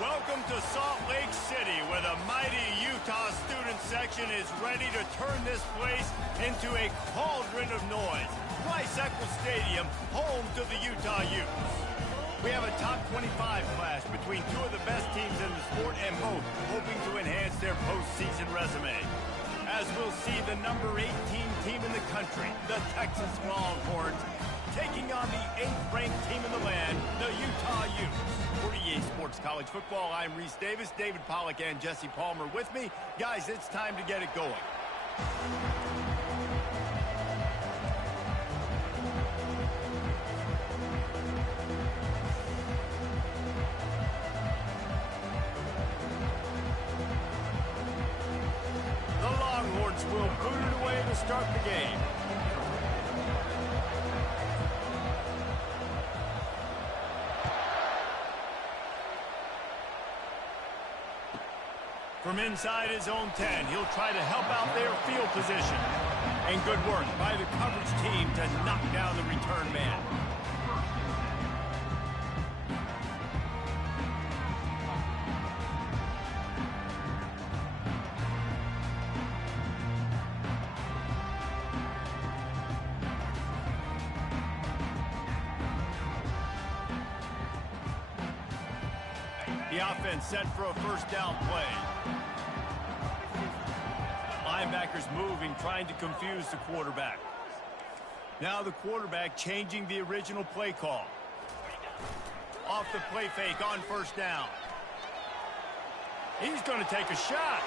Welcome to Salt Lake City, where the mighty Utah student section is ready to turn this place into a cauldron of noise. Rice-Eccles Stadium, home to the Utah Utes. We have a top 25 clash between two of the best teams in the sport and both hoping to enhance their postseason resume. As we'll see the number 18 team in the country, the Texas Longhorns, taking on the 8th-ranked team in the land, the Utah Utes. For EA Sports College Football, I'm Reese Davis, David Pollack, and Jesse Palmer with me. Guys, it's time to get it going. The Longhorns will boot it away to start the game. From inside his own 10, he'll try to help out their field position. And good work by the coverage team to knock down the return man. The offense set for a first down play. Linebackers moving, trying to confuse the quarterback. Now the quarterback changing the original play call. Off the play fake on first down. He's going to take a shot.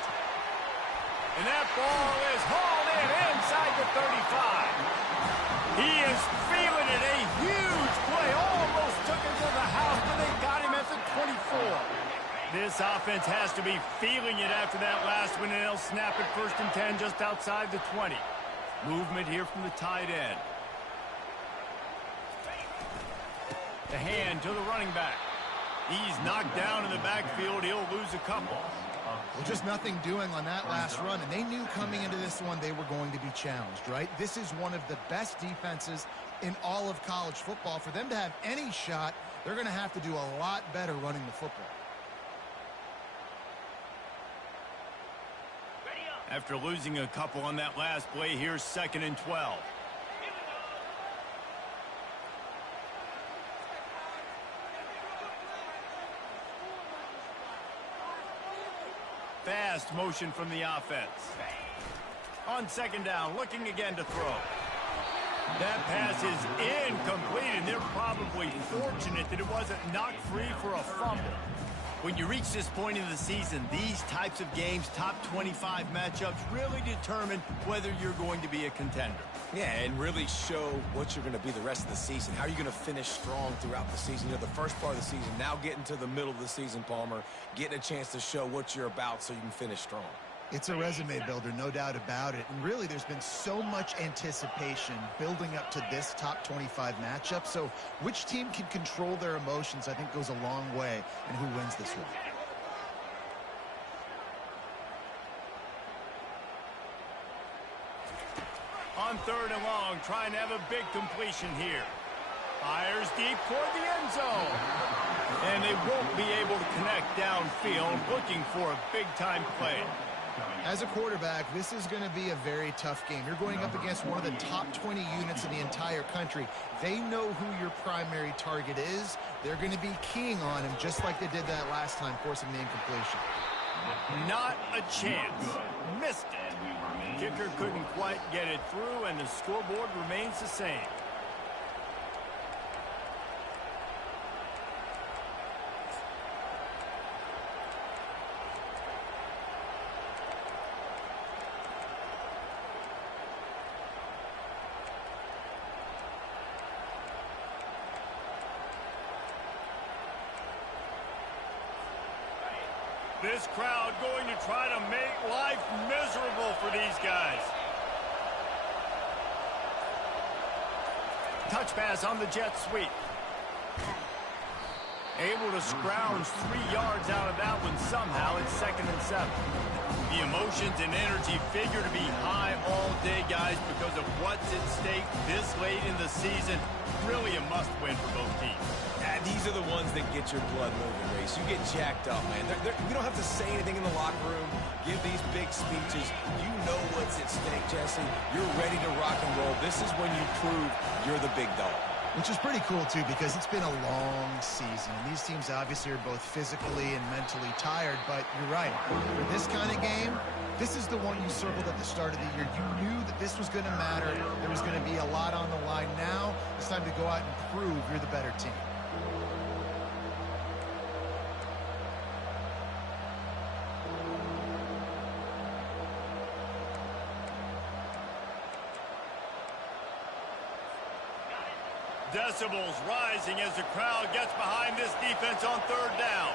And that ball is hauled in inside the 35. He is feeling it. A huge play. Almost took him to the house, but they got him at the 24. This offense has to be feeling it after that last one, and they'll snap it 1st and 10 just outside the 20. Movement here from the tight end. The hand to the running back. He's knocked down in the backfield. He'll lose a couple. Well, just nothing doing on that last run, and they knew coming into this one they were going to be challenged, right? This is one of the best defenses in all of college football. For them to have any shot, they're going to have to do a lot better running the football. After losing a couple on that last play, here's 2nd and 12. Fast motion from the offense. On 2nd down, looking again to throw. That pass is incomplete, and they're probably fortunate that it wasn't knocked free for a fumble. When you reach this point in the season, these types of games, top 25 matchups, really determine whether you're going to be a contender. Yeah, and really show what you're going to be the rest of the season. How are you going to finish strong throughout the season? You know, the first part of the season, now getting to the middle of the season, Palmer, getting a chance to show what you're about so you can finish strong. It's a resume builder, no doubt about it. And really, there's been so much anticipation building up to this top 25 matchup. So which team can control their emotions, I think, goes a long way in who wins this one. On 3rd and long, trying to have a big completion here. Fires deep toward the end zone. And they won't be able to connect downfield, looking for a big-time play. As a quarterback, this is going to be a very tough game. You're going up against one of the top 20 units in the entire country. They know who your primary target is. They're going to be keying on him just like they did that last time, forcing the incompletion. Not a chance. Missed it. Kicker couldn't quite get it through, and the scoreboard remains the same. This crowd going to try to make life miserable for these guys. Touch pass on the jet sweep. Able to scrounge 3 yards out of that one somehow. It's 2nd and 7. The emotions and energy figure to be high all day, guys, because of what's at stake this late in the season. Really a must-win for both teams. Yeah, these are the ones that get your blood moving, Race. You get jacked up, man. You don't have to say anything in the locker room, give these big speeches. You know what's at stake, Jesse. You're ready to rock and roll. This is when you prove you're the big dog. Which is pretty cool, too, because it's been a long season. And these teams obviously are both physically and mentally tired, but you're right. For this kind of game, this is the one you circled at the start of the year. You knew that this was going to matter. There was going to be a lot on the line. Now it's time to go out and prove you're the better team. Decibels rising as the crowd gets behind this defense on 3rd down.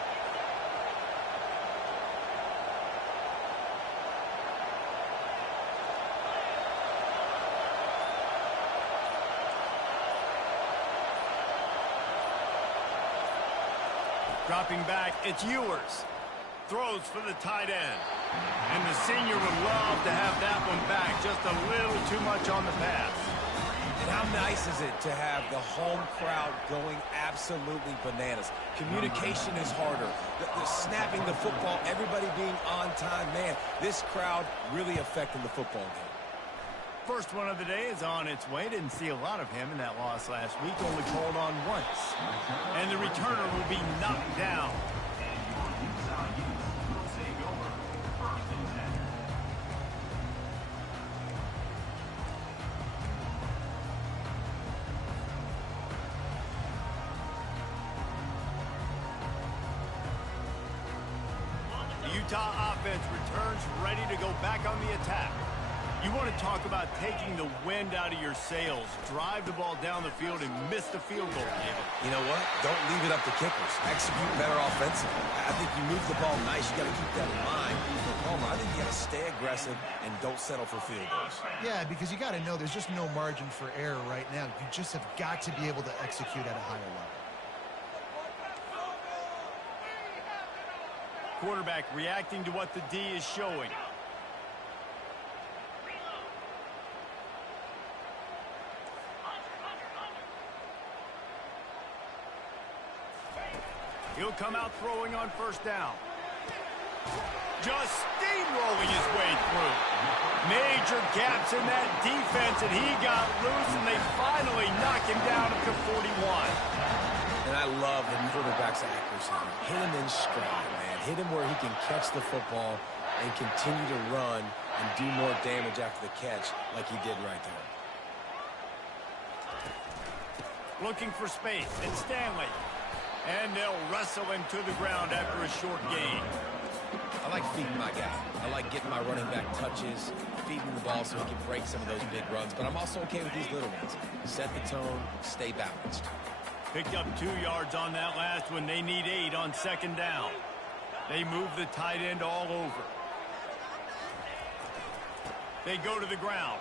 Dropping back, it's Ewers. Throws for the tight end. And the senior would love to have that one back. Just a little too much on the pass. And how nice is it to have the home crowd going absolutely bananas? Communication is harder. The snapping the football, everybody being on time. Man, this crowd really affecting the football game. First one of the day is on its way. Didn't see a lot of him in that loss last week. Only called on once. And the returner will be knocked down. The Utah offense returns ready to go back on the attack. You want to talk about taking the wind out of your sails. Drive the ball down the field and miss the field goal, David. You know what? Don't leave it up to kickers. Execute better offensively. I think you move the ball nice. You got to keep that in mind. But Palmer, I think you got to stay aggressive and don't settle for field goals. Yeah, because you got to know there's just no margin for error right now. You just have got to be able to execute at a higher level. Quarterback reacting to what the D is showing. He'll come out throwing on 1st down. Just steamrolling his way through. Major gaps in that defense, and he got loose, and they finally knock him down at the 41. And I love the quarterback's accuracy. Hit him in stride, man. Hit him where he can catch the football and continue to run and do more damage after the catch like he did right there. Looking for space, it's Stanley. And they'll wrestle him to the ground after a short gain. I like feeding my guy. I like getting my running back touches, feeding the ball so he can break some of those big runs. But I'm also okay with these little ones. Set the tone, stay balanced. Picked up 2 yards on that last one. They need 8 on 2nd down. They move the tight end all over. They go to the ground.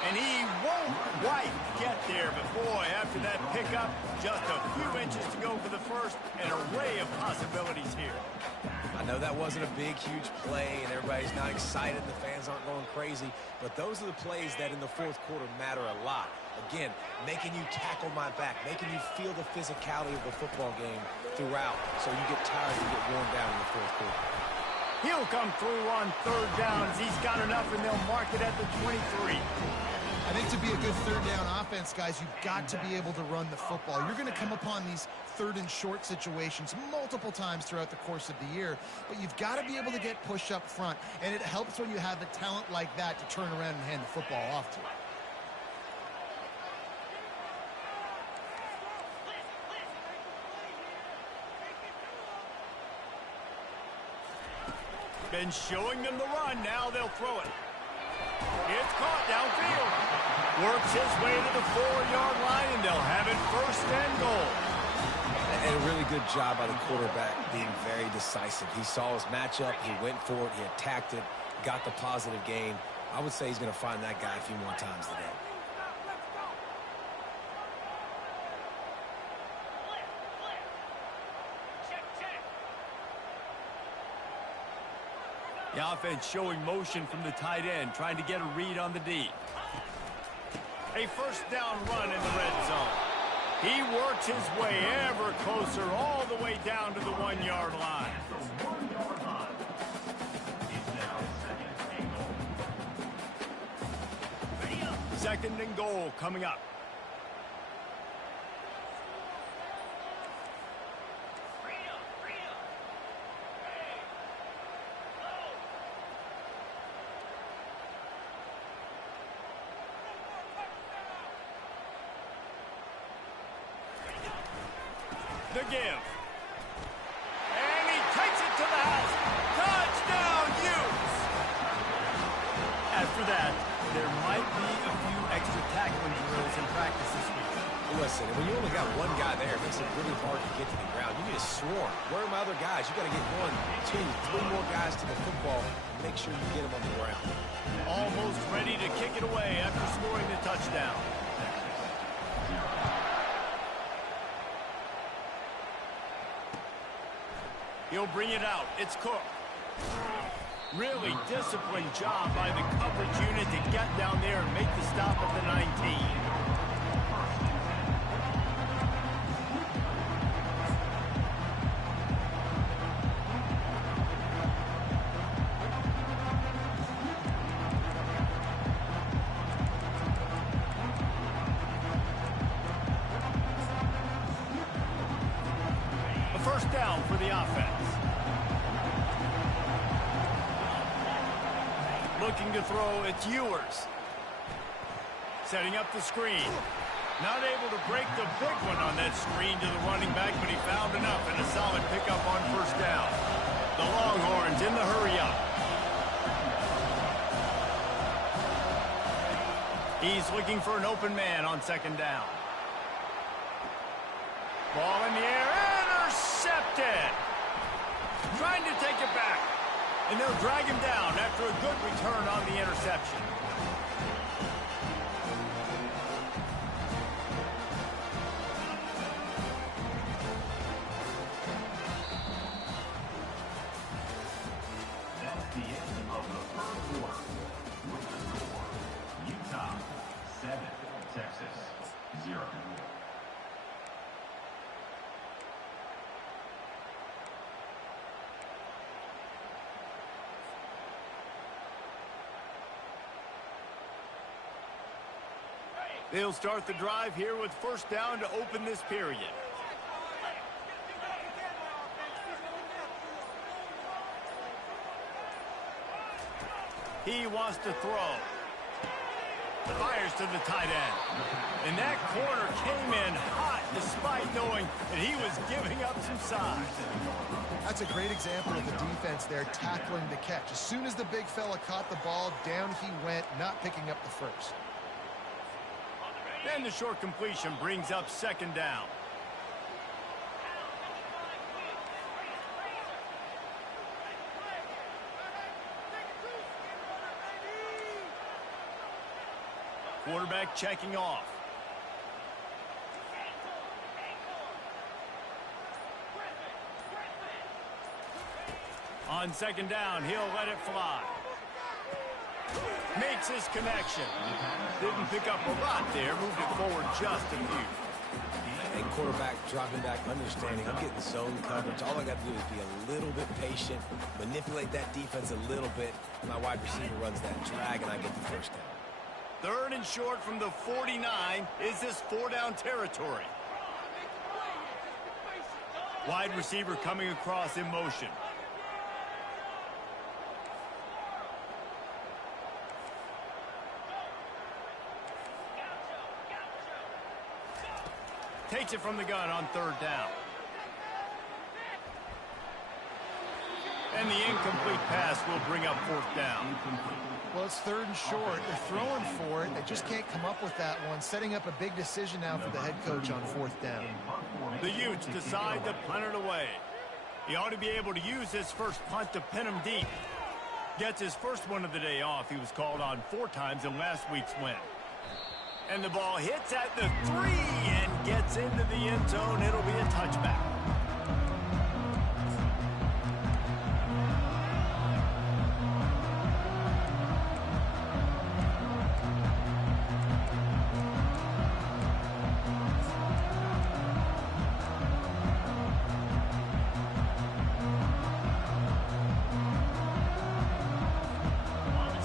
And he won't quite get there, but boy, after that pickup, just a few inches to go for the first, an array of possibilities here. I know that wasn't a big, huge play, and everybody's not excited, the fans aren't going crazy, but those are the plays that in the 4th quarter matter a lot. Again, making you tackle my back, making you feel the physicality of the football game throughout, so you get tired and get worn down in the 4th quarter. He'll come through on 3rd down as he's got enough, and they'll mark it at the 23. I think to be a good 3rd down offense, guys, you've got to be able to run the football. You're going to come upon these 3rd and short situations multiple times throughout the course of the year, but you've got to be able to get push up front, and it helps when you have a talent like that to turn around and hand the football off to. Been showing them the run. Now they'll throw it. It's caught downfield. Works his way to the 4-yard line, and they'll have it 1st and goal. And a really good job by the quarterback being very decisive. He saw his matchup. He went for it. He attacked it. Got the positive gain. I would say he's going to find that guy a few more times today. The offense showing motion from the tight end, trying to get a read on the D. A first down run in the red zone. He works his way ever closer all the way down to the 1-yard line. Second and goal coming up. The give. And he takes it to the house. Touchdown, Utes! After that, there might be a few extra tackling drills in practice this week. Listen, when you only got one guy there, it makes it really hard to get to the ground. You need a swarm. Where are my other guys? You got to get 1, 2, 3 more guys to the football and make sure you get them on the ground. Almost ready to kick it away after scoring the touchdown. He'll bring it out. It's Cook. Really disciplined job by the coverage unit to get down there and make the stop at the 19. A first down for the offense. Looking to throw, it's Ewers. Setting up the screen. Not able to break the big one on that screen to the running back, but he found enough and a solid pickup on first down. The Longhorns in the hurry-up. He's looking for an open man on second down. Ball in the air, intercepted! Trying to take it back. And they'll drag him down after a good return on the interception. That's the end of the first quarter. With the score, Utah 7, Texas 0. They'll start the drive here with first down to open this period. He wants to throw. Fires to the tight end. And that corner came in hot despite knowing that he was giving up some size. That's a great example of the defense there tackling the catch. As soon as the big fella caught the ball, down he went, not picking up the first. Then the short completion brings up second down. Quarterback checking off. On second down, he'll let it fly. Makes his connection. Didn't pick up a lot there. Moved it forward just a few. And quarterback dropping back, understanding I'm getting zone coverage. All I got to do is be a little bit patient, manipulate that defense a little bit. My wide receiver runs that drag, and I get the first down. Third and short from the 49. Is this 4-down territory? Wide receiver coming across in motion. Takes it from the gun on third down. And the incomplete pass will bring up fourth down. Well, it's third and short. They're throwing for it. They just can't come up with that one. Setting up a big decision now for the head coach on fourth down. The Utes decide to punt it away. He ought to be able to use his first punt to pin him deep. Gets his first one of the day off. He was called on 4 times in last week's win. And the ball hits at the 3 and gets into the end zone. It'll be a touchback.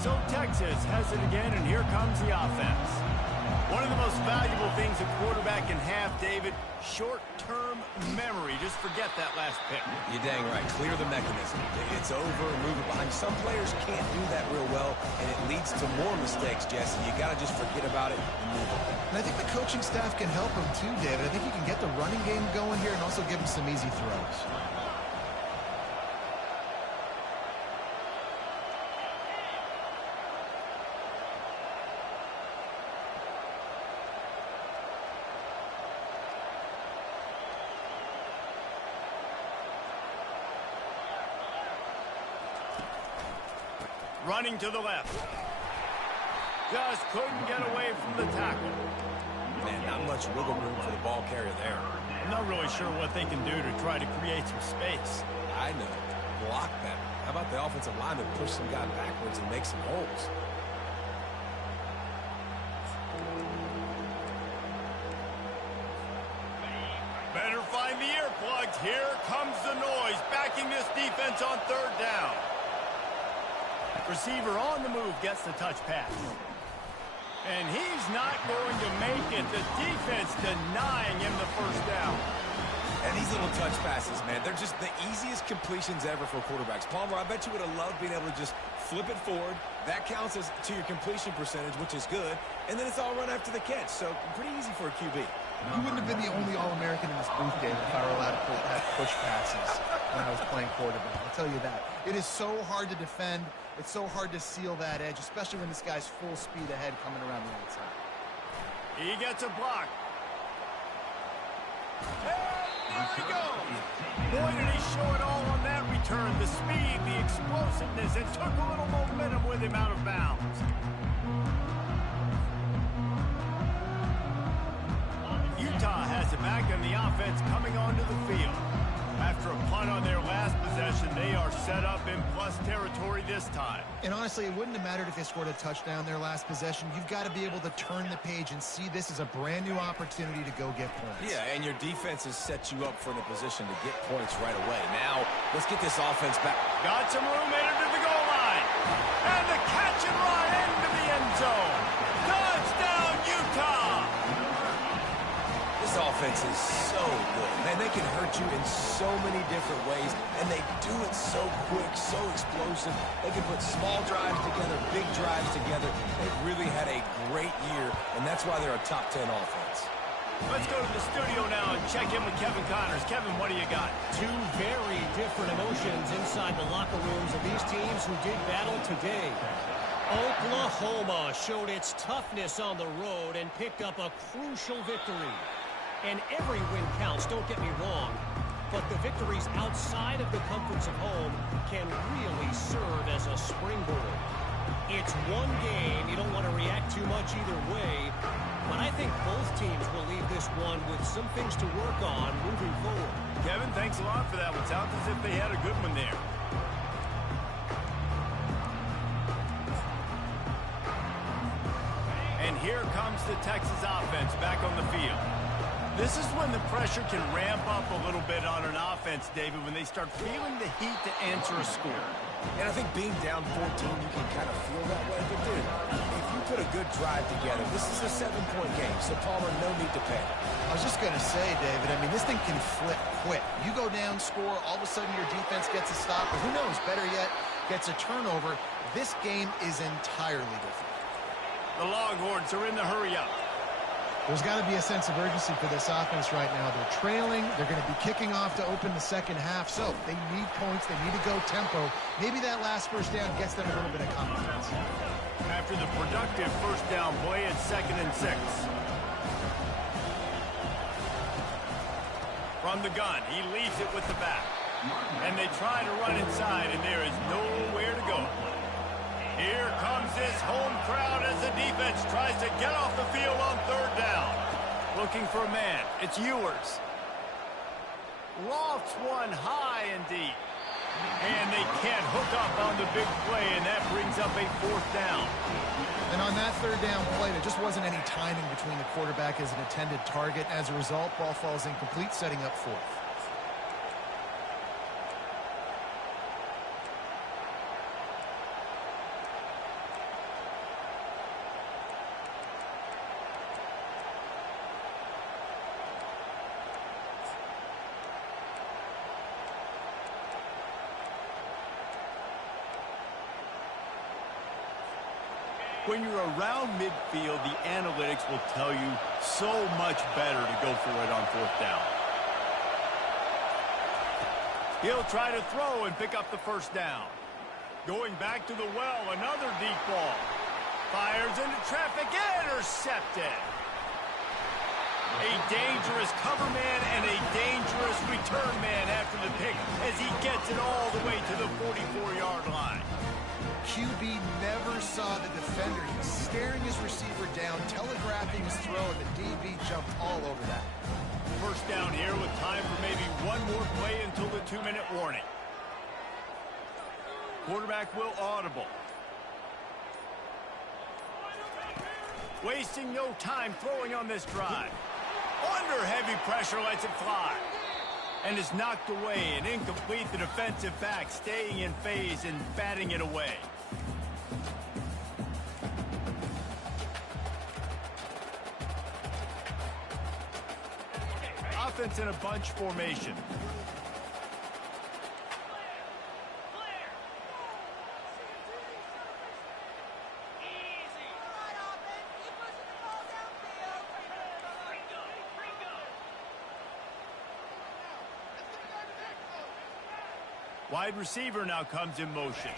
So Texas has it again, and here comes the offense. One of the most valuable things a quarterback can have, David, short-term memory. Just forget that last pick. You're dang right. Clear the mechanism. It's over and move it behind. Some players can't do that real well, and it leads to more mistakes, Jesse. You got to just forget about it and move on. And I think the coaching staff can help him too, David. I think he can get the running game going here and also give him some easy throws. Running to the left. Just couldn't get away from the tackle. Man, not much wiggle room for the ball carrier there. I'm not really sure what they can do to try to create some space. I know. Block better. How about the offensive lineman push some guy backwards and make some holes? Better find the earplugs. Here comes the noise, backing this defense on third down. Receiver on the move gets the touch pass. And he's not going to make it. The defense denying him the first down. And these little touch passes, man, they're just the easiest completions ever for quarterbacks. Palmer, I bet you would have loved being able to just flip it forward. That counts as to your completion percentage, which is good. And then it's all run after the catch. So pretty easy for a QB. You wouldn't have been the only All-American in this booth, David, if I were allowed to have push passes when I was playing quarterback. I'll tell you that. It is so hard to defend. It's so hard to seal that edge, especially when this guy's full speed ahead coming around the outside. He gets a block. There he goes. Boy, did he show it all on that return. The speed, the explosiveness, and took a little momentum with him out of bounds. Utah has it back, and the offense coming onto the field. After a punt on their last possession, they are set up in plus territory this time. And honestly, it wouldn't have mattered if they scored a touchdown their last possession. You've got to be able to turn the page and see this as a brand new opportunity to go get points. Yeah, and your defense has set you up for in a position to get points right away. Now, let's get this offense back. Got some room, headed to the goal line. And the catch and run into the end zone. Touchdown, Utah! This offense is so good. Man, they can hurt you in so many different ways, and they do it so quick, so explosive. They can put small drives together, big drives together. They've really had a great year, and that's why they're a top 10 offense. Let's go to the studio now and check in with Kevin Connors. Kevin, what do you got? Two very different emotions inside the locker rooms of these teams who did battle today. Oklahoma showed its toughness on the road and picked up a crucial victory. And every win counts, don't get me wrong, but the victories outside of the comforts of home can really serve as a springboard. It's one game, you don't want to react too much either way, but I think both teams will leave this one with some things to work on moving forward. Kevin, thanks a lot for that one. Sounds as if they had a good one there. And here comes the Texas offense back on the field. This is when the pressure can ramp up a little bit on an offense, David, when they start feeling the heat to answer a score. And I think being down 14, you can kind of feel that way. But, dude, if you put a good drive together, this is a 7-point game. So, Palmer, no need to panic. I was just going to say, David, I mean, this thing can flip quick. You go down, score, all of a sudden your defense gets a stop, or who knows, better yet, gets a turnover. This game is entirely different. The Longhorns are in the hurry-up. There's got to be a sense of urgency for this offense right now. They're trailing. They're going to be kicking off to open the second half. So they need points. They need to go tempo. Maybe that last first down gets them a little bit of confidence. After the productive first down play, it's 2nd and 6. From the gun, he leaves it with the back. And they try to run inside, and there is nowhere to go. Here comes this home crowd as the defense tries to get off the field on third down. Looking for a man. It's Ewers. Lofts one high and deep. And they can't hook up on the big play, and that brings up a 4th down. And on that third down play, there just wasn't any timing between the quarterback as an intended target. As a result, ball falls incomplete, setting up 4th. When you're around midfield, the analytics will tell you so much better to go for it on fourth down. He'll try to throw and pick up the first down. Going back to the well, another deep ball. Fires into traffic, intercepted. A dangerous cover man and a dangerous return man after the pick as he gets it all the way to the 44-yard line. QB never saw the defender. He's staring his receiver down, telegraphing his throw, and the DB jumped all over that. First down here with time for maybe one more play until the 2-minute warning. Quarterback will audible. Wasting no time throwing on this drive. Under heavy pressure, lets it fly. And is knocked away and incomplete. The defensive back staying in phase and batting it away. Offense in a bunch formation. Wide receiver now comes in motion.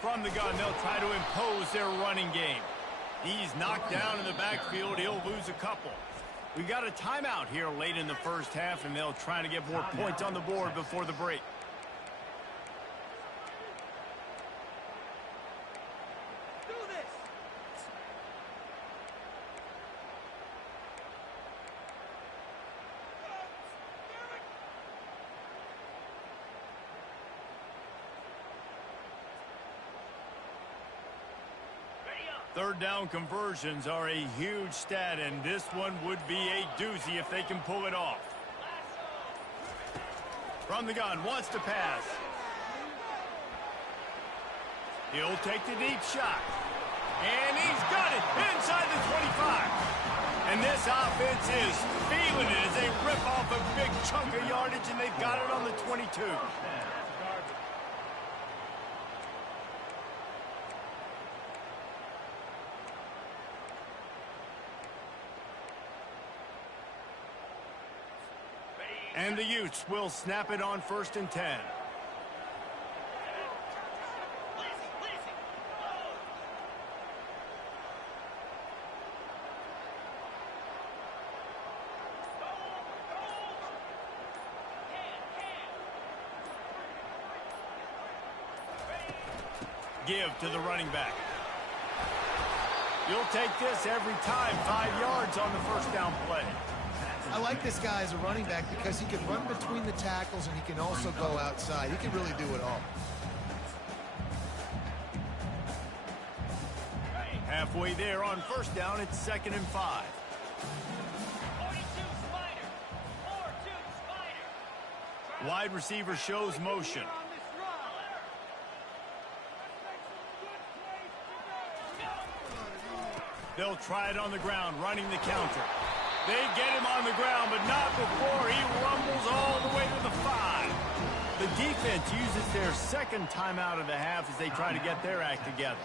From the gun, they'll try to impose their running game. He's knocked down in the backfield. He'll lose a couple. We got a timeout here late in the first half, and they'll try to get more points on the board before the break. Third down conversions are a huge stat, and this one would be a doozy if they can pull it off. From the gun, wants to pass. He'll take the deep shot. And he's got it inside the 25. And this offense is feeling it as they rip off a big chunk of yardage, and they've got it on the 22. And the Utes will snap it on 1st and 10. Give to the running back. You'll take this every time. 5 yards on the first down play. I like this guy as a running back because he can run between the tackles and he can also go outside. He can really do it all. Halfway there on first down, it's 2nd and 5. 42 Spider. 4-2 Spider. Wide receiver shows motion. They'll try it on the ground, running the counter. They get him on the ground, but not before he rumbles all the way to the 5. The defense uses their second timeout of the half as they try to get their act together.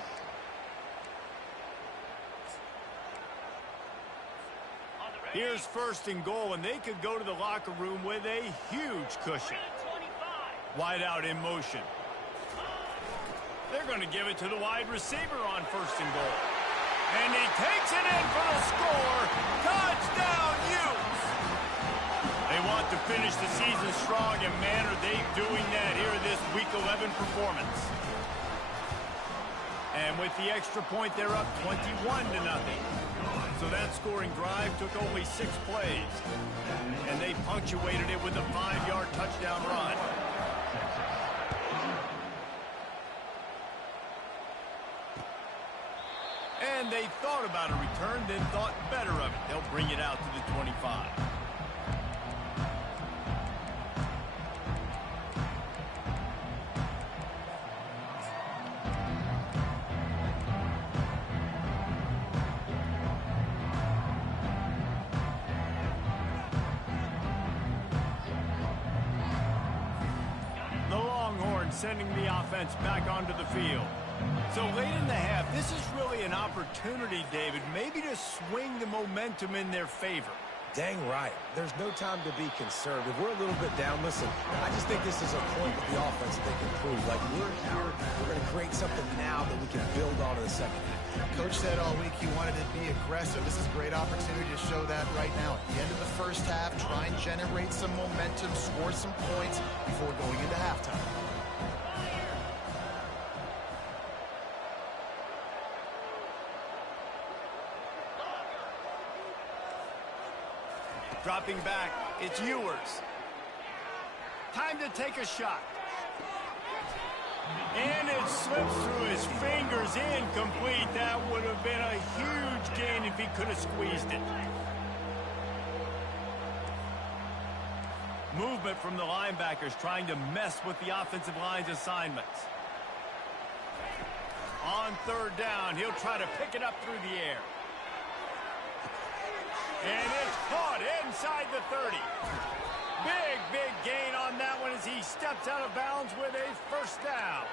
Here's 1st and goal, and they could go to the locker room with a huge cushion. Wide out in motion. They're going to give it to the wide receiver on 1st and goal. And he takes it in for the score. Touchdown, Utes! They want to finish the season strong, and man, are they doing that here in this Week 11 performance. And with the extra point, they're up 21-0. So that scoring drive took only 6 plays. And they punctuated it with a 5-yard touchdown run. And they thought about a return, then thought better of it. They'll bring it out to the 25. The Longhorns sending the offense back onto the field. So late in the half, this is really an opportunity, David, maybe to swing the momentum in their favor. Dang right. There's no time to be concerned. If we're a little bit down, listen, I just think this is a point with the offense that they can prove. Like, we're here, we're going to create something now that we can build on in the second half. Coach said all week he wanted to be aggressive. This is a great opportunity to show that right now. At the end of the first half, try and generate some momentum, score some points before going into halftime. Dropping back, it's Ewers. Time to take a shot. And it slips through his fingers, incomplete. That would have been a huge gain if he could have squeezed it. Movement from the linebackers trying to mess with the offensive line's assignments. On third down, he'll try to pick it up through the air. And it's caught inside the 30. Big gain on that one as he steps out of bounds with a first down.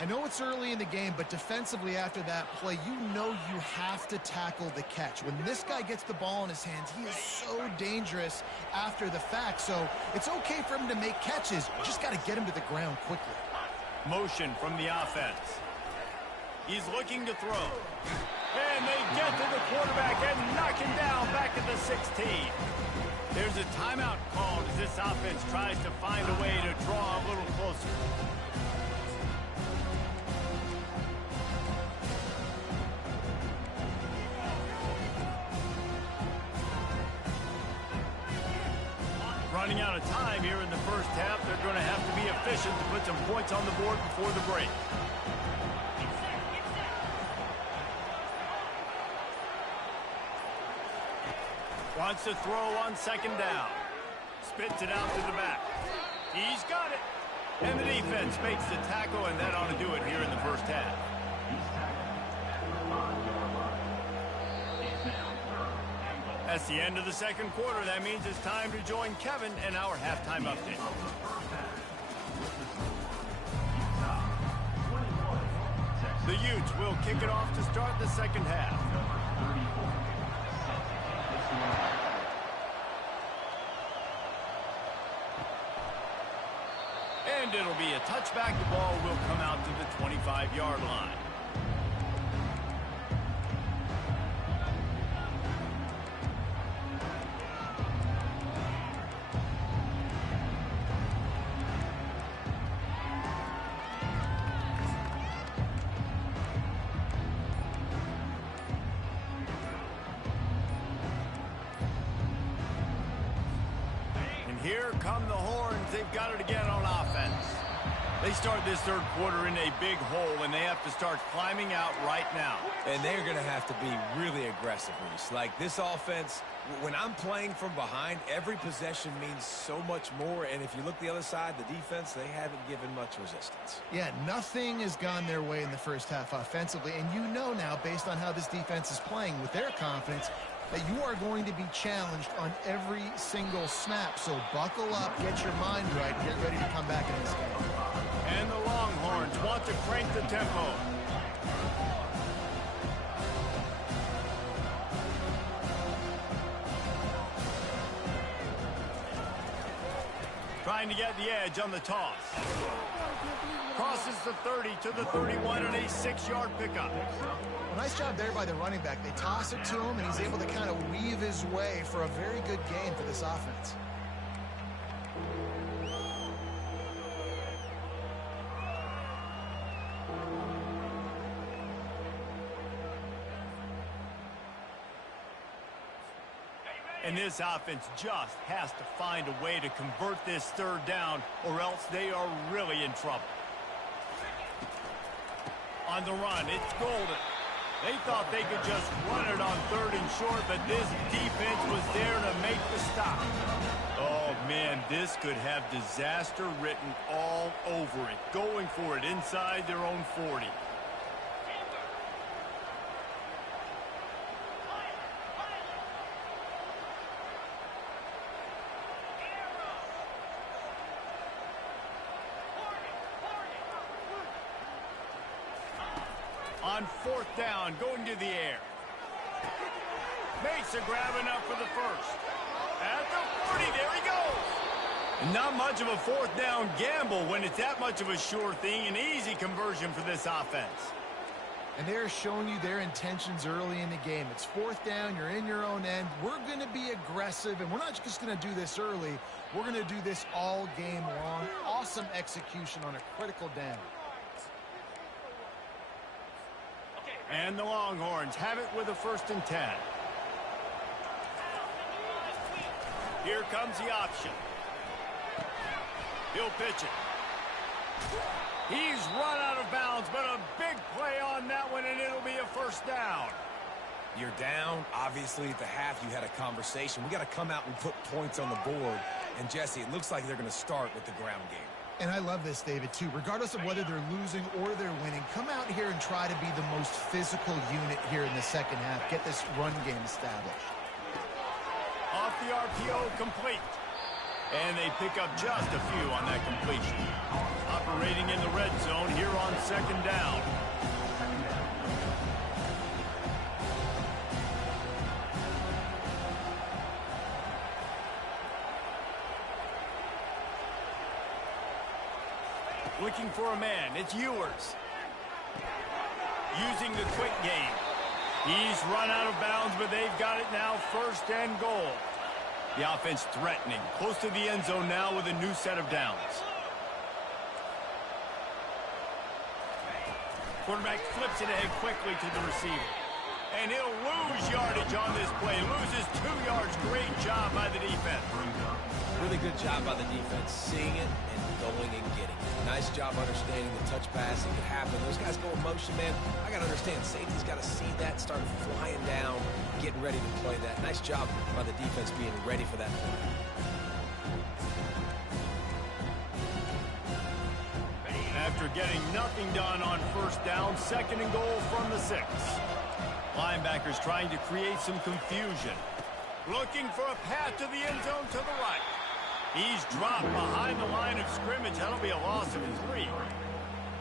I know it's early in the game, but defensively after that play, you know you have to tackle the catch. When this guy gets the ball in his hands, he is so dangerous after the fact. So it's okay for him to make catches. You just got to get him to the ground quickly. Motion from the offense. He's looking to throw. And they get to the quarterback and knock him down back at the 16. There's a timeout called as this offense tries to find a way to draw a little closer. Running out of time here in the first half, they're going to have to be efficient to put some points on the board before the break. Wants to throw on second down. Spits it out to the back. He's got it. And the defense makes the tackle, and that ought to do it here in the first half. That's the end of the second quarter. That means it's time to join Kevin and our halftime update. The Utes will kick it off to start the second half. And it'll be a touchback. The ball will come out to the 25-yard line. Here come the Horns. They've got it again on offense. They start this third quarter in a big hole, and they have to start climbing out right now. And they're going to have to be really aggressive, Reese. Like, this offense, when I'm playing from behind, every possession means so much more. And if you look the other side, the defense, they haven't given much resistance. Yeah, nothing has gone their way in the first half offensively. And you know now, based on how this defense is playing with their confidence, that you are going to be challenged on every single snap. So buckle up, get your mind right, and get ready to come back in this game. And the Longhorns want to crank the tempo. Trying to get the edge on the toss. Crosses the 30 to the 31 and a 6-yard pickup. Well, nice job there by the running back. They toss it to him, and he's able to kind of weave his way for a very good gain for this offense. And this offense just has to find a way to convert this third down, or else they are really in trouble. On the run, it's Golden. They thought they could just run it on third and short, but this defense was there to make the stop. Oh, man, this could have disaster written all over it. Going for it inside their own 40. On 4th down, going to the air. Makes a grab enough for the first. At the 40, there he goes. Not much of a 4th down gamble when it's that much of a sure thing. An easy conversion for this offense. And they're showing you their intentions early in the game. It's 4th down, you're in your own end. We're going to be aggressive, and we're not just going to do this early. We're going to do this all game long. Awesome execution on a critical down. And the Longhorns have it with a 1st and 10. Here comes the option. He'll pitch it. He's run out of bounds, but a big play on that one, and it'll be a 1st down. You're down. Obviously, at the half, you had a conversation. We got to come out and put points on the board. And, Jesse, it looks like they're going to start with the ground game. And I love this, David, too. Regardless of whether they're losing or they're winning, come out here and try to be the most physical unit here in the second half. Get this run game established. Off the RPO, complete. And they pick up just a few on that completion. Operating in the red zone here on 2nd down. Looking for a man. It's Ewers. Using the quick game. He's run out of bounds, but they've got it now 1st and goal. The offense threatening. Close to the end zone now with a new set of downs. Quarterback flips it ahead quickly to the receiver. And he'll lose yardage on this play. Loses 2 yards. Great job by the defense. Really good job by the defense, seeing it and going and getting it. Nice job understanding the touch pass. It could happen. Those guys go in motion, man. I got to understand, safety's got to see that, start flying down, getting ready to play that. Nice job by the defense being ready for that play. After getting nothing done on 1st down, 2nd and goal from the 6. Linebackers trying to create some confusion. Looking for a path to the end zone to the right. He's dropped behind the line of scrimmage. That'll be a loss of 3.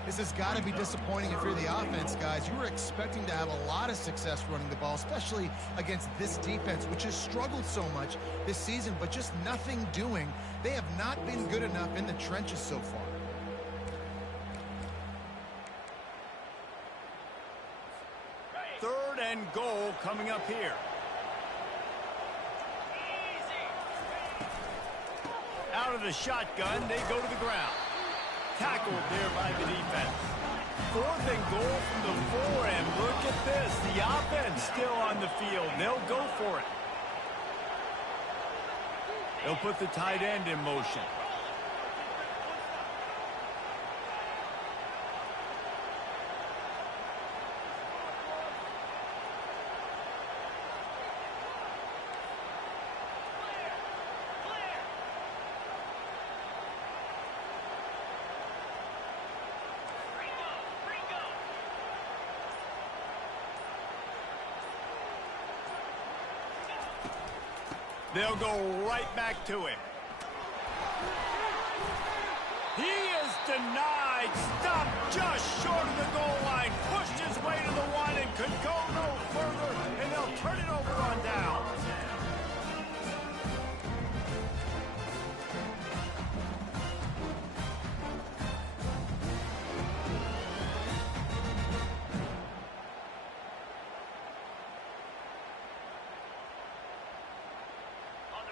This has got to be disappointing if you're the offense, guys. You were expecting to have a lot of success running the ball, especially against this defense, which has struggled so much this season, but just nothing doing. They have not been good enough in the trenches so far. Third and goal coming up here. Out of the shotgun, they go to the ground. Tackled there by the defense. 4th and goal from the 4, and look at this. The offense still on the field. They'll go for it. They'll put the tight end in motion. They'll go right back to him. He is denied. Stopped just short of the goal line. Pushed his way to the 1 and could go no further. And they'll turn it over on down.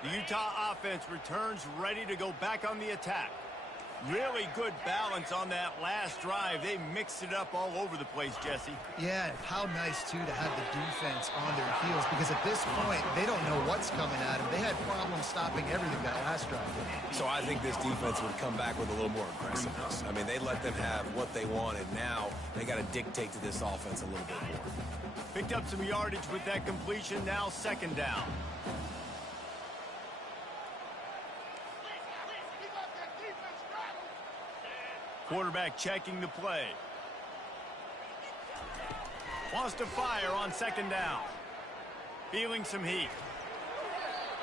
The Utah offense returns ready to go back on the attack. Really good balance on that last drive. They mixed it up all over the place, Jesse. Yeah, how nice, too, to have the defense on their heels, because at this point, they don't know what's coming at them. They had problems stopping everything that last drive. So I think this defense would come back with a little more aggressiveness. I mean, they let them have what they wanted. Now they got to dictate to this offense a little bit more. Picked up some yardage with that completion. Now 2nd down. Quarterback checking the play. Wants to fire on 2nd down. Feeling some heat.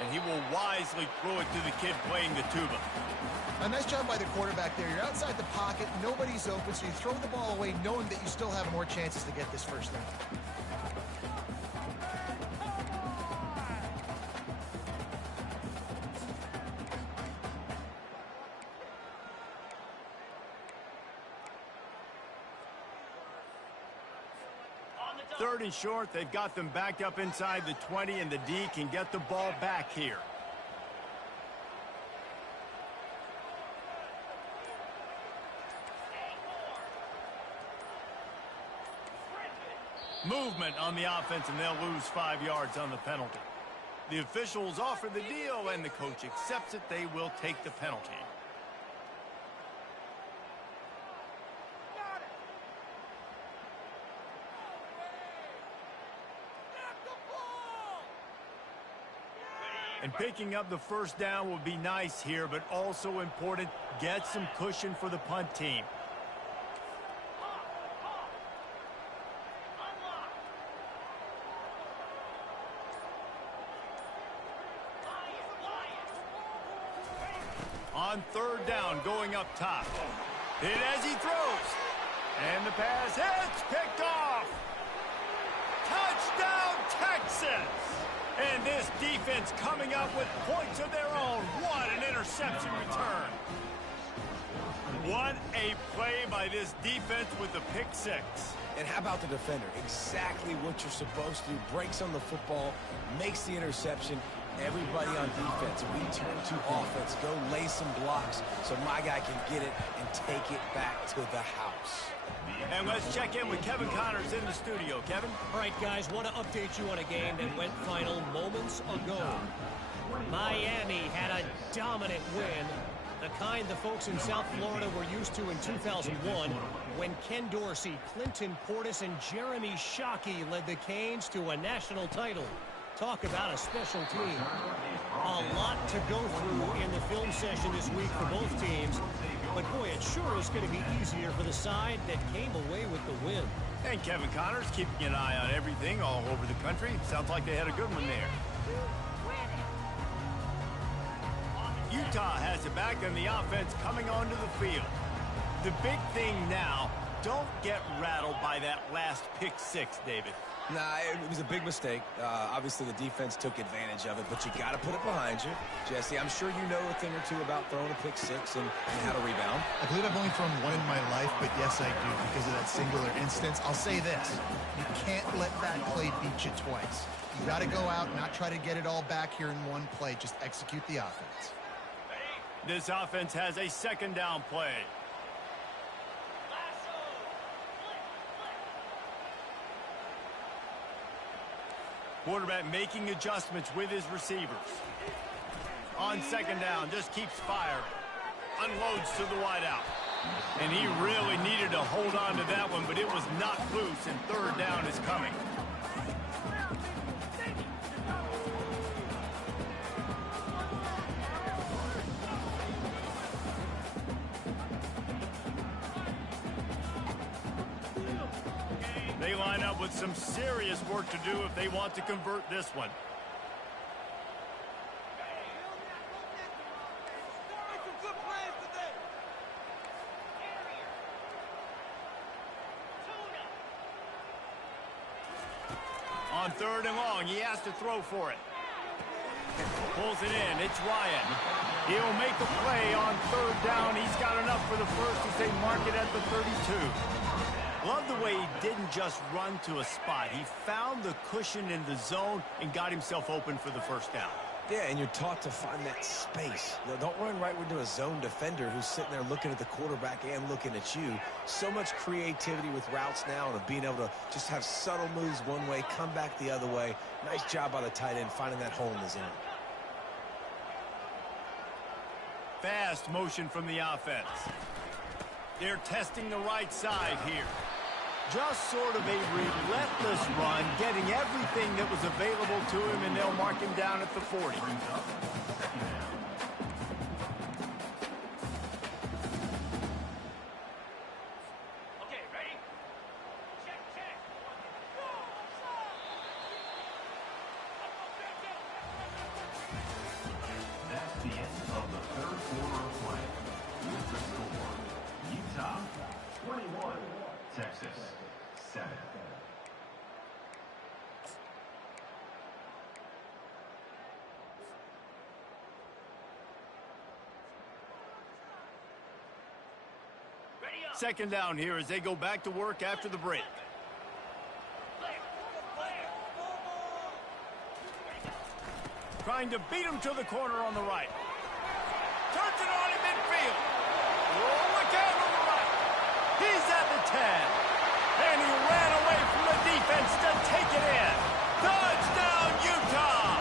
and he will wisely throw it to the kid playing the tuba. A nice job by the quarterback there. You're outside the pocket, nobody's open, so you throw the ball away knowing that you still have more chances to get this first down. Third and short, they've got them backed up inside the 20, and the D can get the ball back here. Movement on the offense, and they'll lose 5 yards on the penalty. The officials offer the deal, and the coach accepts it. They will take the penalty. And picking up the first down will be nice here, but also important, get some cushion for the punt team. On third down, going up top. Hit as he throws. And the pass hits, picked off. Touchdown, Texas! And this defense coming up with points of their own. What an interception return. What a play by this defense with the pick six. And how about the defender? Exactly what you're supposed to do. Breaks on the football, makes the interception. Everybody on defense, we turn to offense. Go lay some blocks so my guy can get it and take it back to the house. And let's check in with Kevin Connors in the studio. Kevin? All right, guys, want to update you on a game that went final moments ago. Miami had a dominant win, the kind the folks in South Florida were used to in 2001 when Ken Dorsey, Clinton Portis, and Jeremy Shockey led the Canes to a national title. Talk about a special team. A lot to go through in the film session this week for both teams. But, boy, it sure is going to be easier for the side that came away with the win. And Kevin Connors keeping an eye on everything all over the country. Sounds like they had a good one there. Utah has it back on the offense coming onto the field. The big thing now, don't get rattled by that last pick six, David. Nah, it was a big mistake. Obviously, the defense took advantage of it, but you got to put it behind you. Jesse, I'm sure you know a thing or two about throwing a pick six and how to rebound. I believe I've only thrown one in my life, but yes, I do because of that singular instance. I'll say this. You can't let that play beat you twice. You got to go out, not try to get it all back here in one play. Just execute the offense. This offense has a second down play. Quarterback making adjustments with his receivers. On second down, just keeps firing. Unloads to the wideout. And he really needed to hold on to that one, but it was not loose, and third down is coming. They line up with some serious work to do if they want to convert this one. On third and long, he has to throw for it. Pulls it in, it's Ryan. He'll make a play on third down. He's got enough for the first as they mark it at the 32. Love the way he didn't just run to a spot. He found the cushion in the zone and got himself open for the first down. Yeah, and you're taught to find that space. Don't run right into a zone defender who's sitting there looking at the quarterback and looking at you. So much creativity with routes now and of being able to just have subtle moves one way, come back the other way. Nice job by the tight end finding that hole in the zone. Fast motion from the offense. They're testing the right side here. Just sort of a relentless run, getting everything that was available to him, and they'll mark him down at the 40. Okay, ready? Check, check. Go! quarter of play. With the score, Utah 21, Texas 7. Ready up. Second down here as they go back to work after the break. Trying to beat him to the corner on the right. Turns it on in midfield. Oh, again on the right. He's at the 10. And he ran away from the defense to take it in. Touchdown, Utah.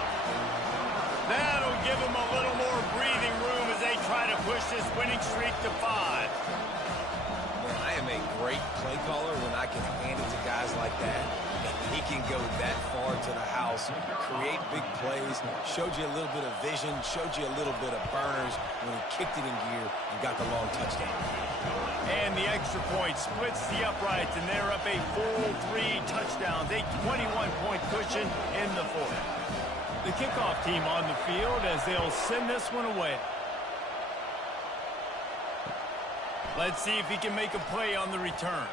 That'll give them a little more breathing room as they try to push this winning streak to 5. Man, I am a great play caller when I can hand it to guys like that. He can go that far to the house, create big plays, showed you a little bit of vision, showed you a little bit of burners when he kicked it in gear and got the long touchdown. And the extra point splits the uprights, and they're up a full 3 touchdowns, a 21-point cushion in the fourth. The kickoff team on the field as they'll send this one away. Let's see if he can make a play on the return.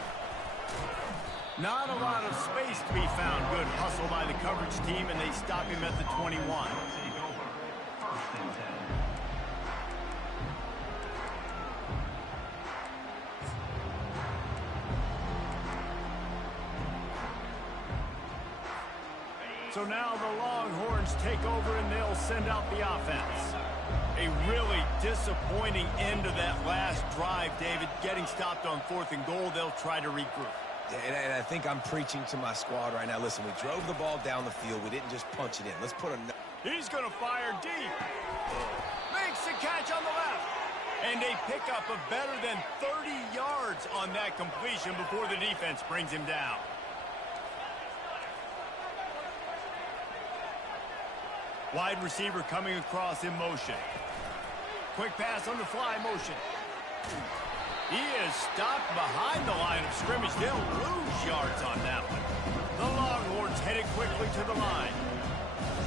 Not a lot of space to be found. Good hustle by the coverage team, and they stop him at the 21. Take over. First and 10. So now the Longhorns take over, and they'll send out the offense. A really disappointing end to that last drive, David. Getting stopped on 4th and goal, they'll try to regroup. And I think I'm preaching to my squad right now. Listen, we drove the ball down the field. We didn't just punch it in. Let's put a... He's going to fire deep. Makes the catch on the left. And a pickup of better than 30 yards on that completion before the defense brings him down. Wide receiver coming across in motion. Quick pass on the fly motion. He is stopped behind the line of scrimmage. They'll lose yards on that one. The Longhorns headed quickly to the line.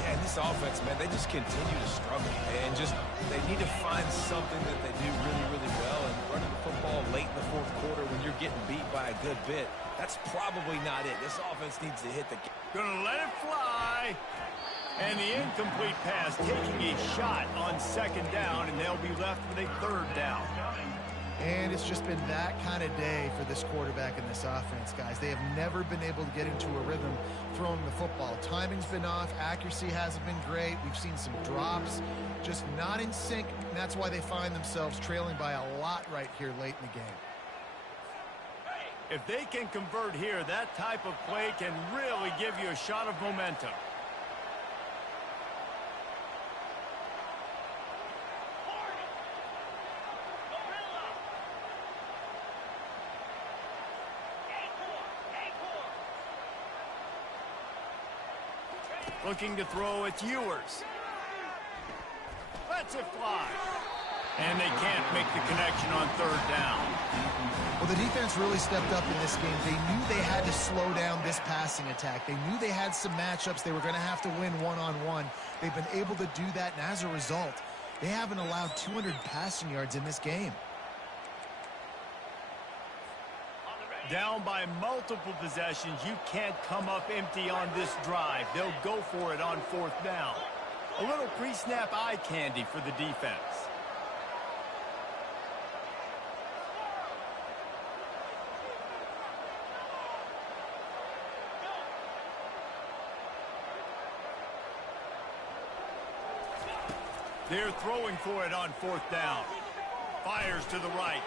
Yeah, and this offense, man, they just continue to struggle. And just, they need to find something that they do really, really well. And running the football late in the 4th quarter when you're getting beat by a good bit, that's probably not it. This offense needs to hit the... Gonna let it fly. And the incomplete pass taking a shot on 2nd down, and they'll be left with a 3rd down. And it's just been that kind of day for this quarterback and this offense, guys. They have never been able to get into a rhythm throwing the football. Timing's been off. Accuracy hasn't been great. We've seen some drops, just not in sync, and that's why they find themselves trailing by a lot right here late in the game. If they can convert here, that type of play can really give you a shot of momentum. Looking to throw, it's Ewers. Lets it fly. And they can't make the connection on 3rd down. Well, the defense really stepped up in this game. They knew they had to slow down this passing attack. They knew they had some matchups they were going to have to win one-on-one. They've been able to do that, and as a result, they haven't allowed 200 passing yards in this game. Down by multiple possessions, you can't come up empty on this drive. They'll go for it on 4th down. A little pre-snap eye candy for the defense. They're throwing for it on 4th down. Fires to the right.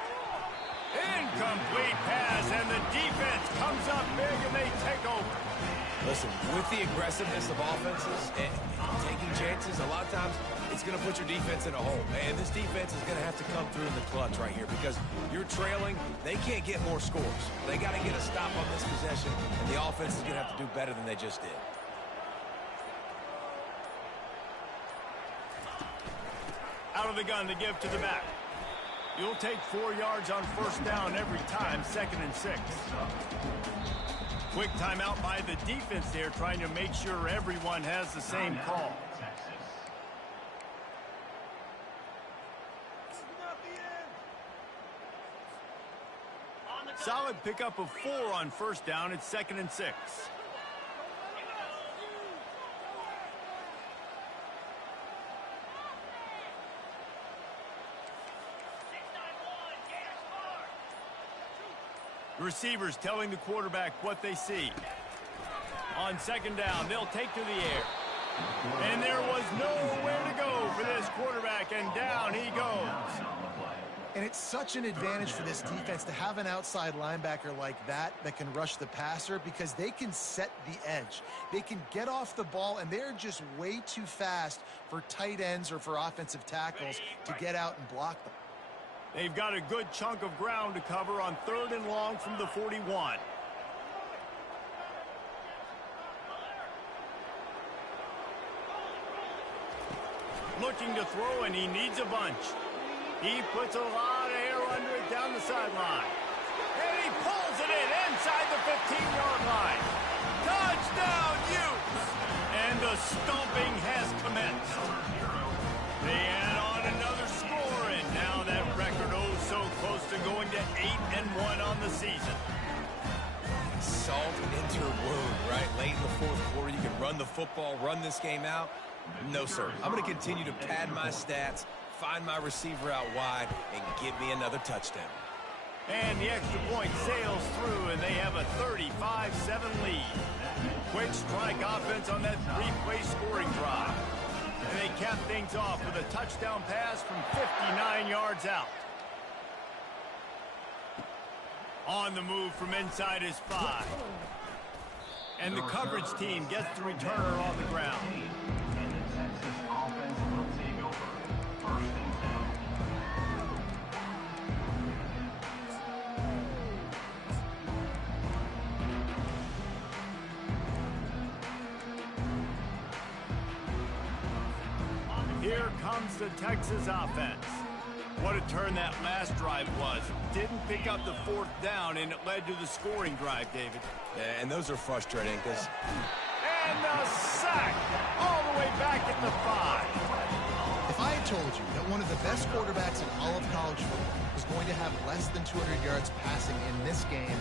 Incomplete pass, and the defense comes up big, and they take over. Listen, with the aggressiveness of offenses and taking chances, a lot of times it's going to put your defense in a hole. And this defense is going to have to come through in the clutch right here because you're trailing. They can't get more scores. They got to get a stop on this possession, and the offense is going to have to do better than they just did. Out of the gun to give to the back. You'll take 4 yards on 1st down every time, 2nd and 6. Quick timeout by the defense there, trying to make sure everyone has the same call. Solid pickup of 4 on first down. It's 2nd and 6. Receivers telling the quarterback what they see. On 2nd down, they'll take to the air. And there was nowhere to go for this quarterback, and down he goes. And it's such an advantage for this defense to have an outside linebacker like that can rush the passer, because they can set the edge. They can get off the ball, and they're just way too fast for tight ends or for offensive tackles to get out and block them. They've got a good chunk of ground to cover on 3rd and long from the 41. Looking to throw, and he needs a bunch. He puts a lot of air under it down the sideline. And he pulls it in inside the 15-yard line. Touchdown, Utes! And the stomping has commenced. They add on another score, and now that record so close to going to 8-1 on the season. Salt into your wound, right? Late in the 4th quarter, you can run the football, run this game out. No, sir. I'm going to continue to pad my stats, find my receiver out wide, and give me another touchdown. And the extra point sails through, and they have a 35-7 lead. Quick strike offense on that 3-play scoring drive. And they cap things off with a touchdown pass from 59 yards out. On the move from inside his 5. And the coverage team gets the returner on the ground. And the Texas offense will take over. 1st and 10. Here comes the Texas offense. What a turn that last drive was. Didn't pick up the 4th down, and it led to the scoring drive, David. Yeah, and those are frustrating because... And the sack all the way back at the 5. If I had told you that one of the best quarterbacks in all of college football was going to have less than 200 yards passing in this game,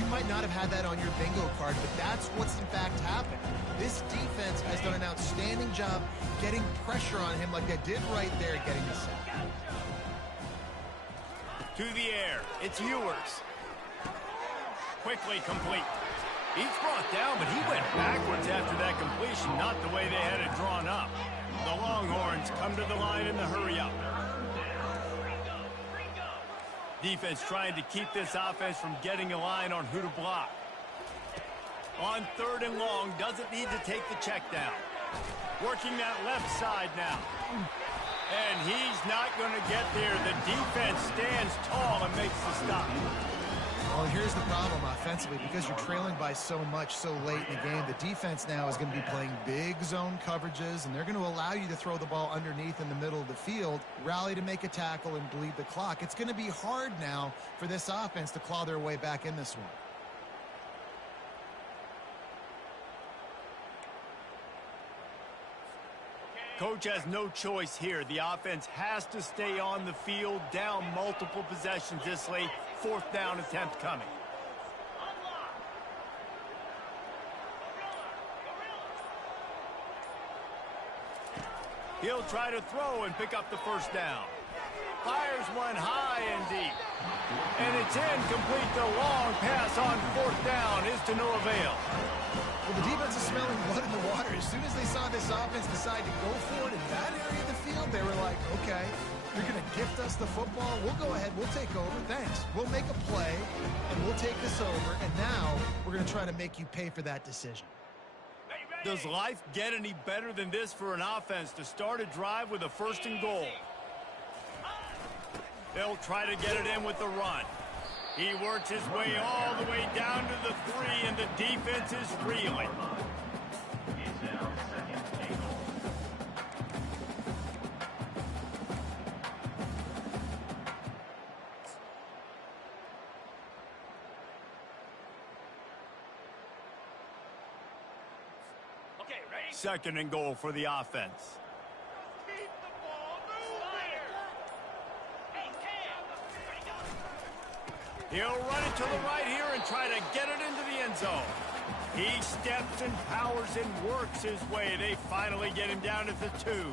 you might not have had that on your bingo card, but that's what's in fact happened. This defense has done an outstanding job getting pressure on him like they did right there, getting the sack. To the air, it's Ewers. Quickly complete. He's brought down, but he went backwards after that completion, not the way they had it drawn up. The Longhorns come to the line in the hurry-up. Defense trying to keep this offense from getting a line on who to block. On 3rd and long, doesn't need to take the check down. Working that left side now. And he's not going to get there. The defense stands tall and makes the stop. Well, here's the problem offensively. Because you're trailing by so much so late in the game, the defense now is going to be playing big zone coverages, and they're going to allow you to throw the ball underneath in the middle of the field, rally to make a tackle, and bleed the clock. It's going to be hard now for this offense to claw their way back in this one. Coach has no choice here. The offense has to stay on the field, down multiple possessions this late. 4th down attempt coming. He'll try to throw and pick up the 1st down. Fires one high and deep. And it's incomplete. The long pass on 4th down is to no avail. Well, the defense is smelling blood in the water. As soon as they saw this offense decide to go for it in that area of the field, they were like, okay, you're going to gift us the football. We'll go ahead. We'll take over. Thanks. We'll make a play, and we'll take this over. And now we're going to try to make you pay for that decision. Does life get any better than this for an offense to start a drive with a 1st and goal? They'll try to get it in with the run. He works his way all the way down to the 3, and the defense is reeling. It's now 2nd and 8. Okay, ready? 2nd and goal for the offense. Keep the ball moving. Hey, Cam. Ready, go. He'll run it to the right here and try to get it into the end zone. He steps and powers and works his way. They finally get him down at the 2.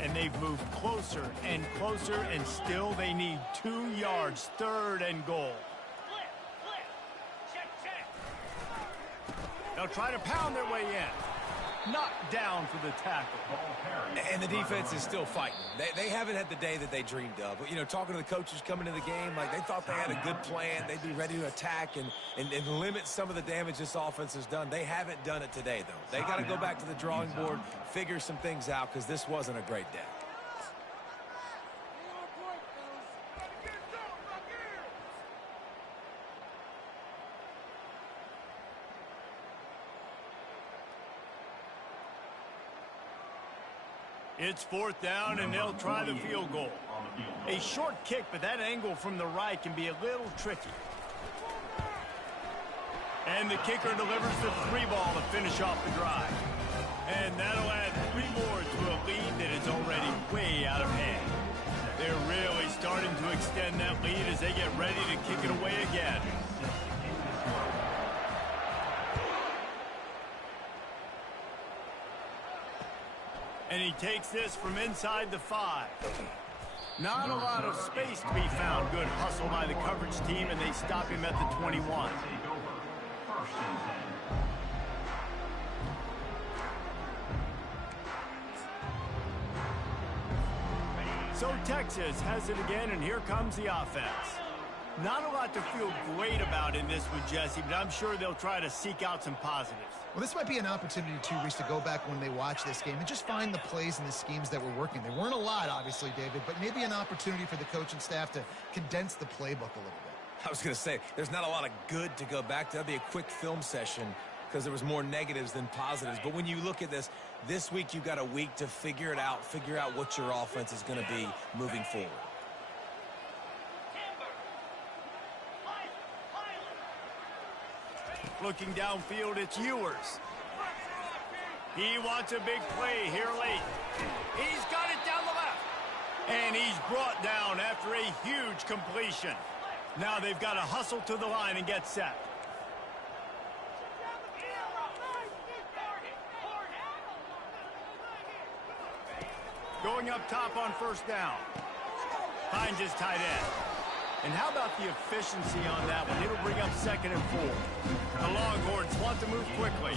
And they've moved closer and closer, and still they need 2 yards, 3rd and goal. They'll try to pound their way in. Knocked down for the tackle. And the defense is still fighting. They haven't had the day that they dreamed of. But, you know, talking to the coaches coming into the game, like they thought they had a good plan. They'd be ready to attack and limit some of the damage this offense has done. They haven't done it today, though. They got to go back to the drawing board, figure some things out, because this wasn't a great day. It's 4th down, and they'll try the field goal. A short kick, but that angle from the right can be a little tricky. And the kicker delivers the 3 ball to finish off the drive. And that'll add 3 more to a lead that is already way out of hand. They're really starting to extend that lead as they get ready to kick it away again. And he takes this from inside the 5. Not a lot of space to be found. Good hustle by the coverage team, and they stop him at the 21. So Texas has it again, and here comes the offense. Not a lot to feel great about in this one, Jesse, but I'm sure they'll try to seek out some positives. Well, this might be an opportunity, too, Reese, to go back when they watch this game and just find the plays and the schemes that were working. There weren't a lot, obviously, David, but maybe an opportunity for the coaching staff to condense the playbook a little bit. I was going to say, there's not a lot of good to go back to. That'd be a quick film session because there was more negatives than positives. But when you look at this week you got a week to figure it out, figure out what your offense is going to be moving forward. Looking downfield, it's Ewers. He wants a big play here late. He's got it down the left. And he's brought down after a huge completion. Now they've got to hustle to the line and get set. Going up top on 1st down. Finds his tight end. And how about the efficiency on that one? It'll bring up 2nd and 4. The Longhorns want to move quickly.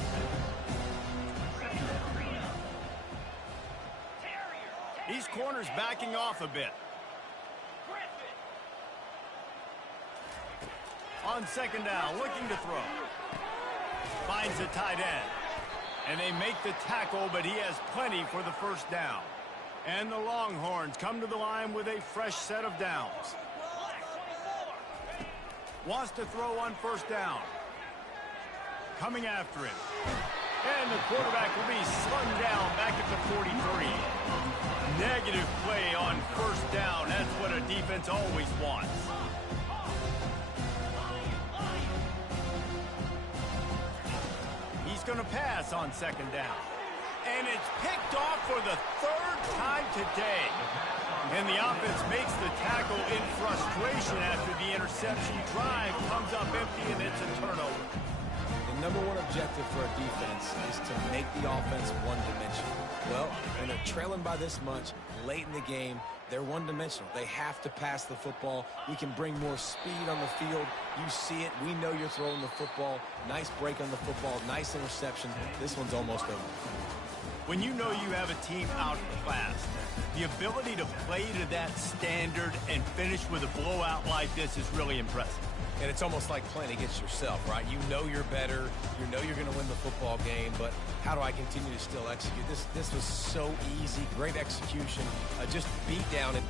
These corners backing off a bit. On 2nd down, looking to throw. Finds the tight end. And they make the tackle, but he has plenty for the 1st down. And the Longhorns come to the line with a fresh set of downs. Wants to throw on 1st down. Coming after him. And the quarterback will be slung down back at the 43. Negative play on 1st down. That's what a defense always wants. He's going to pass on 2nd down. And it's picked off for the 3rd time today. And the offense makes the tackle in frustration after the interception. Drive comes up empty, and it's a turnover. The number one objective for a defense is to make the offense one-dimensional. Well, when they're trailing by this much late in the game, they're one-dimensional. They have to pass the football. We can bring more speed on the field. You see it. We know you're throwing the football. Nice break on the football. Nice interception. This one's almost over. When you know you have a team outclassed, the ability to play to that standard and finish with a blowout like this is really impressive. And it's almost like playing against yourself, right? You know you're better. You know you're going to win the football game, but how do I continue to still execute? This was so easy. Great execution. Just beat down. And